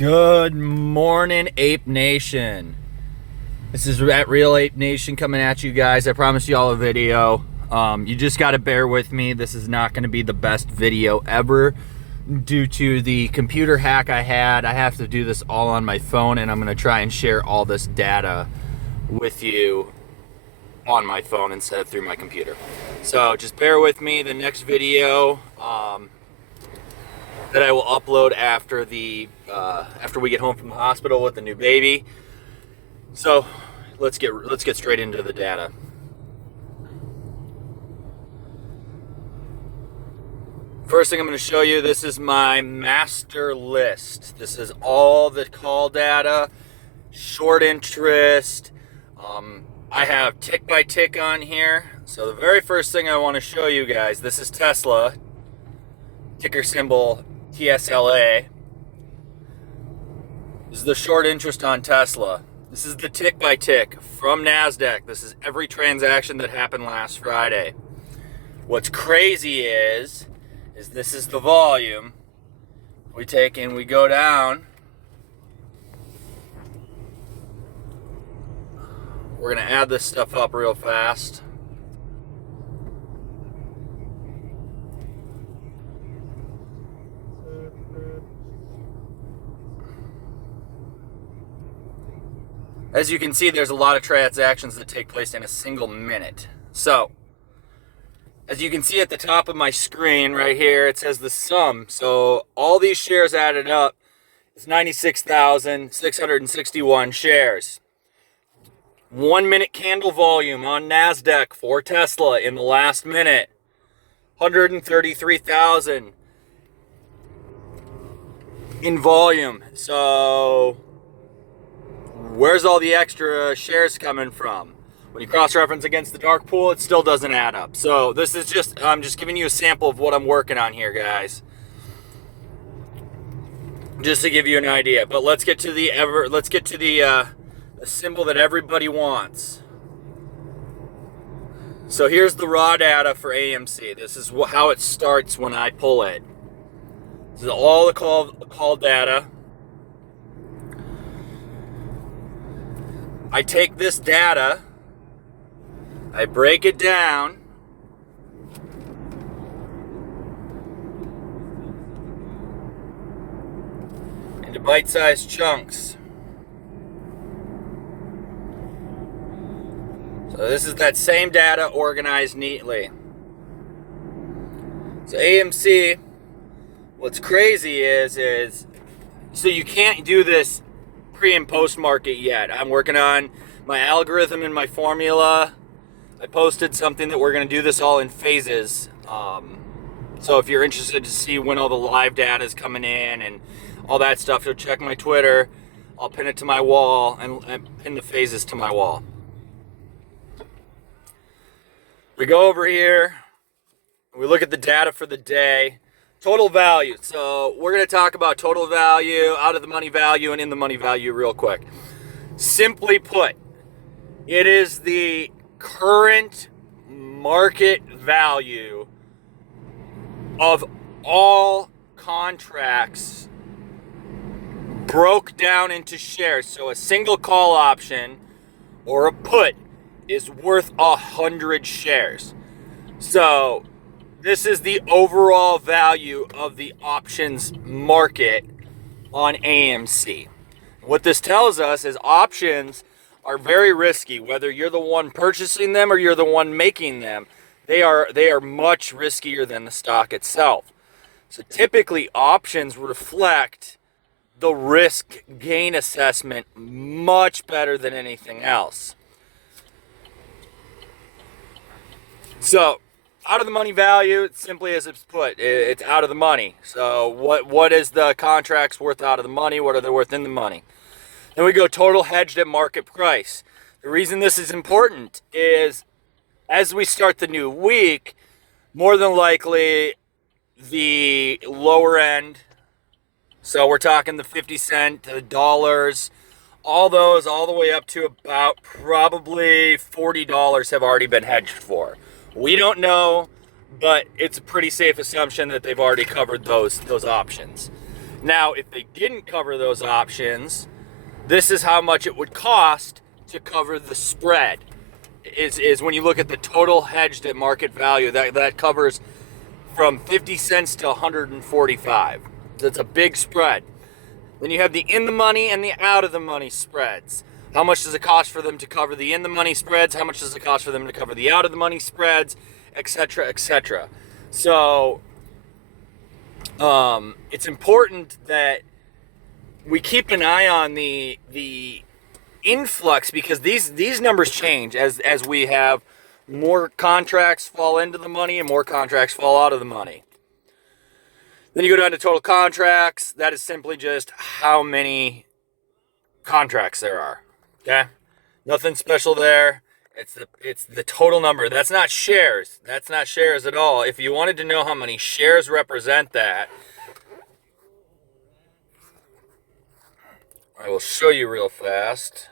Good morning, Ape Nation. This is at Real Ape Nation coming at you guys. I promised you all a video. You just got to bear with me. This is not going to be the best video ever due to the computer hack I had. I have to do this all on my phone, and I'm going to try and share all this data with you on my phone instead of through my computer. So just bear with me. The next video that I will upload after we get home from the hospital with the new baby. So let's get straight into the data. First thing I'm going to show you, this is my master list. This is all the call data, short interest. I have tick by tick on here. So the very first thing I want to show you guys, this is Tesla, ticker symbol TSLA. This is the short interest on Tesla. This is the tick by tick from NASDAQ. This is every transaction that happened last Friday. What's crazy is this is the volume. We take and we go down. We're gonna add this stuff up real fast. As you can see, there's a lot of transactions that take place in a single minute. So, as you can see at the top of my screen right here, it says the sum. So, all these shares added up is 96,661 shares. 1 minute candle volume on NASDAQ for Tesla in the last minute, 133,000 in volume. So, where's all the extra shares coming from? When you cross-reference against the dark pool, it still doesn't add up. So this is I'm just giving you a sample of what I'm working on here, guys. Just to give you an idea. But let's get to the symbol that everybody wants. So here's the raw data for AMC. This is how it starts when I pull it. This is all the call data. I take this data, I break it down, into bite-sized chunks. So this is that same data organized neatly. So AMC, what's crazy is so you can't do this pre and post market yet. I'm working on my algorithm and my formula. I posted something that we're going to do this all in phases. So if you're interested to see when all the live data is coming in and all that stuff, you'll check my Twitter. I'll pin it to my wall and pin the phases to my wall. We go over here. We look at the data for the day. Total value. So we're going to talk about total value, out of the money value, and in the money value real quick. Simply put, it is the current market value of all contracts broke down into shares. So a single call option or a put is worth 100 shares. So this is the overall value of the options market on AMC. What this tells us is options are very risky, whether you're the one purchasing them or you're the one making them. They are much riskier than the stock itself. So typically options reflect the risk gain assessment much better than anything else. So out of the money value, simply as it's put, it's out of the money. So what is the contracts worth out of the money? What are they worth in the money? Then we go total hedged at market price. The reason this is important is as we start the new week, more than likely the lower end, so we're talking the 50 cent, the dollars, all those all the way up to about probably $40 have already been hedged for. We don't know, but it's a pretty safe assumption that they've already covered those options. Now, if they didn't cover those options, this is how much it would cost to cover the spread. Is when you look at the total hedged at market value, that covers from 50 cents to 145. That's a big spread. Then you have the in the money and the out of the money spreads. How much does it cost for them to cover the in the money spreads? How much does it cost for them to cover the out of the money spreads, etc., etc. So it's important that we keep an eye on the influx, because these numbers change as we have more contracts fall into the money and more contracts fall out of the money. Then you go down to total contracts. That is simply just how many contracts there are. Okay, nothing special there. It's the total number. That's not shares. That's not shares at all. If you wanted to know how many shares represent that, I will show you real fast.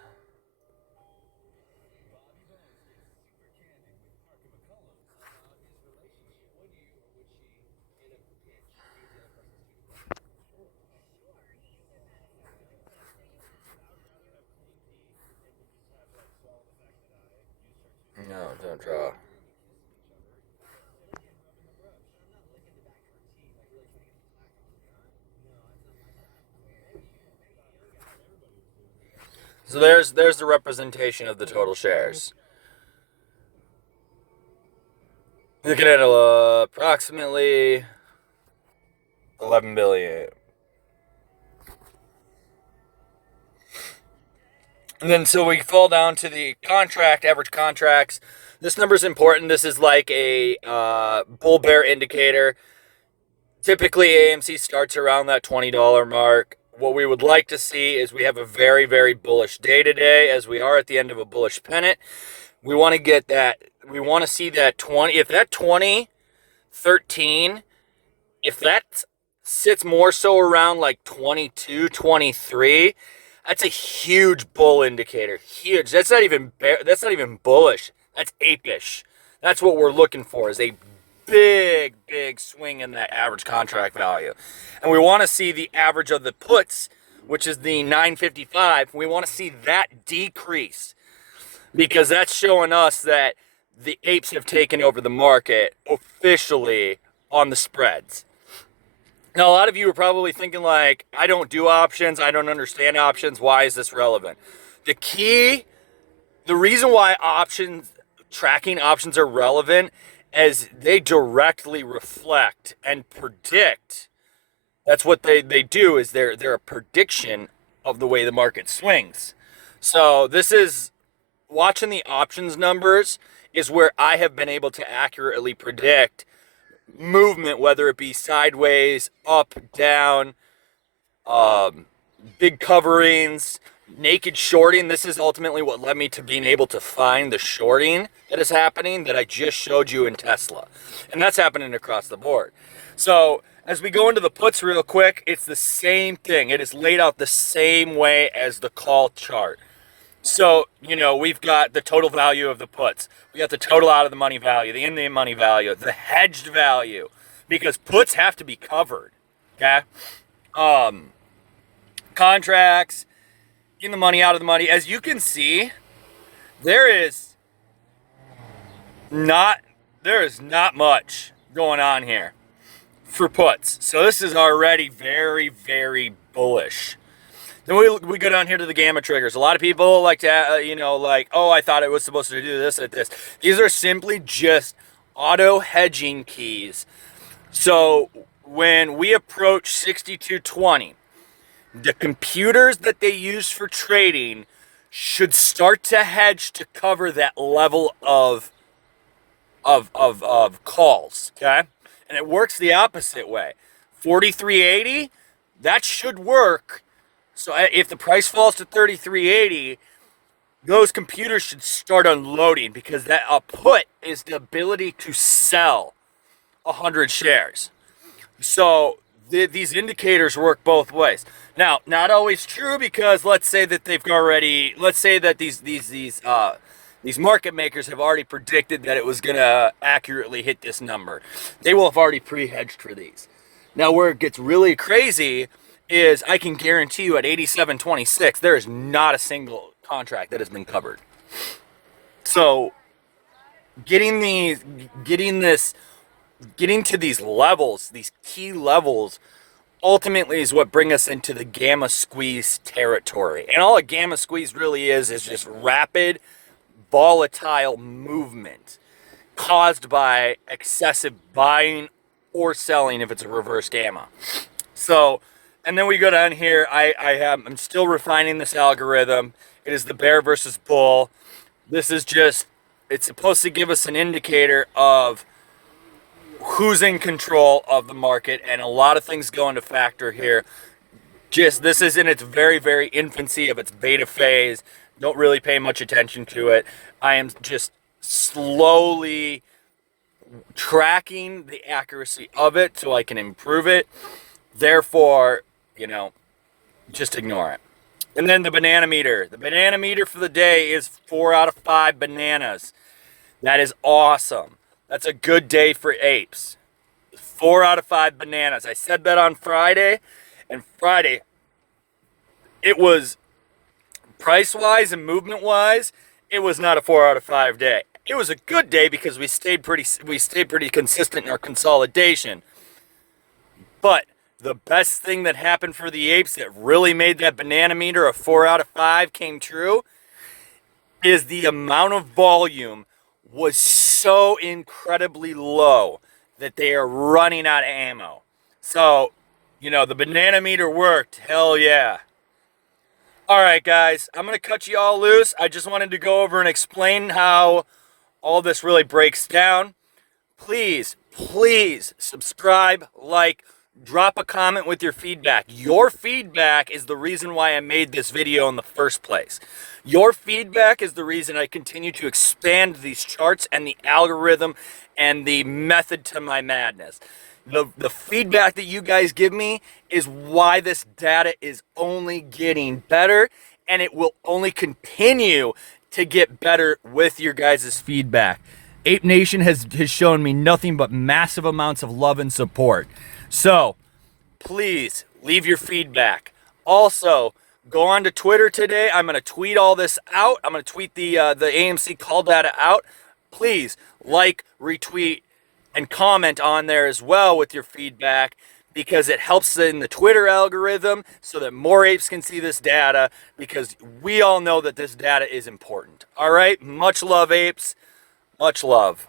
No, don't draw. So there's the representation of the total shares. Looking at approximately 11 billion. And then so we fall down to the average contracts. This number is important. This is like a bull bear indicator. Typically, AMC starts around that $20 mark. What we would like to see is we have a very, very bullish day today, as we are at the end of a bullish pennant. We want to get that. We want to see that 20. If that 2013, if that sits more so around like 22, 23, that's a huge bull indicator. Huge. That's not even bullish. That's apish. That's what we're looking for, is a big swing in that average contract value. And we want to see the average of the puts, which is the 955. We want to see that decrease, because that's showing us that the apes have taken over the market officially on the spreads. Now, a lot of you are probably thinking like, I don't do options. I don't understand options. Why is this relevant? The reason why tracking options are relevant is they directly reflect and predict. That's what they do, is they're a prediction of the way the market swings. So this is, watching the options numbers is where I have been able to accurately predict movement, whether it be sideways, up, down, big coverings, naked shorting. This is ultimately what led me to being able to find the shorting that is happening that I just showed you in Tesla. And that's happening across the board. So as we go into the puts real quick, it's the same thing. It is laid out the same way as the call chart. So, we've got the total value of the puts. We got the total out of the money value, the in the money value, the hedged value, because puts have to be covered. Okay? Contracts, in the money, out of the money. As you can see, there is not much going on here for puts. So this is already very, very bullish. Then we go down here to the gamma triggers. A lot of people like to, oh, I thought it was supposed to do this at this. These are simply just auto hedging keys. So when we approach 6220, the computers that they use for trading should start to hedge to cover that level of calls, okay? And it works the opposite way. 4380, that should work. So if the price falls to 3380, those computers should start unloading, because that a put is the ability to sell 100 shares. So these indicators work both ways. Now, not always true, because let's say that these market makers have already predicted that it was going to accurately hit this number. They will have already pre-hedged for these. Now, where it gets really crazy is I can guarantee you at 87.26, there is not a single contract that has been covered. So getting to these levels, these key levels, ultimately is what bring us into the gamma squeeze territory. And all a gamma squeeze really is just rapid, volatile movement caused by excessive buying or selling if it's a reverse gamma. So, and then we go down here. I'm still refining this algorithm. It is the bear versus bull. This is just, it's supposed to give us an indicator of who's in control of the market, and a lot of things go into factor here. Just, this is in its very, very infancy of its beta phase. Don't really pay much attention to it. I am just slowly tracking the accuracy of it so I can improve it. Therefore, just ignore it. And then the banana meter. The banana meter for the day is 4 out of 5 bananas. That is awesome. That's a good day for apes. 4 out of 5 bananas. I said that on Friday, and Friday, it was price-wise and movement-wise, it was not a 4 out of 5 day. It was a good day because we stayed pretty consistent in our consolidation. But the best thing that happened for the apes that really made that banana meter a 4 out of 5 came true is the amount of volume was so incredibly low that they are running out of ammo. So, the banana meter worked. Hell yeah. All right, guys, I'm going to cut you all loose. I just wanted to go over and explain how all this really breaks down. Please subscribe, like, drop a comment with your feedback. Your feedback is the reason why I made this video in the first place. Your feedback is the reason I continue to expand these charts and the algorithm and the method to my madness. The feedback that you guys give me is why this data is only getting better, and it will only continue to get better with your guys' feedback. Ape Nation has shown me nothing but massive amounts of love and support. So, please leave your feedback. Also, go on to Twitter today. I'm going to tweet all this out. I'm going to tweet the AMC call data out. Please like, retweet, and comment on there as well with your feedback, because it helps in the Twitter algorithm so that more apes can see this data, because we all know that this data is important. All right? Much love, apes. Much love.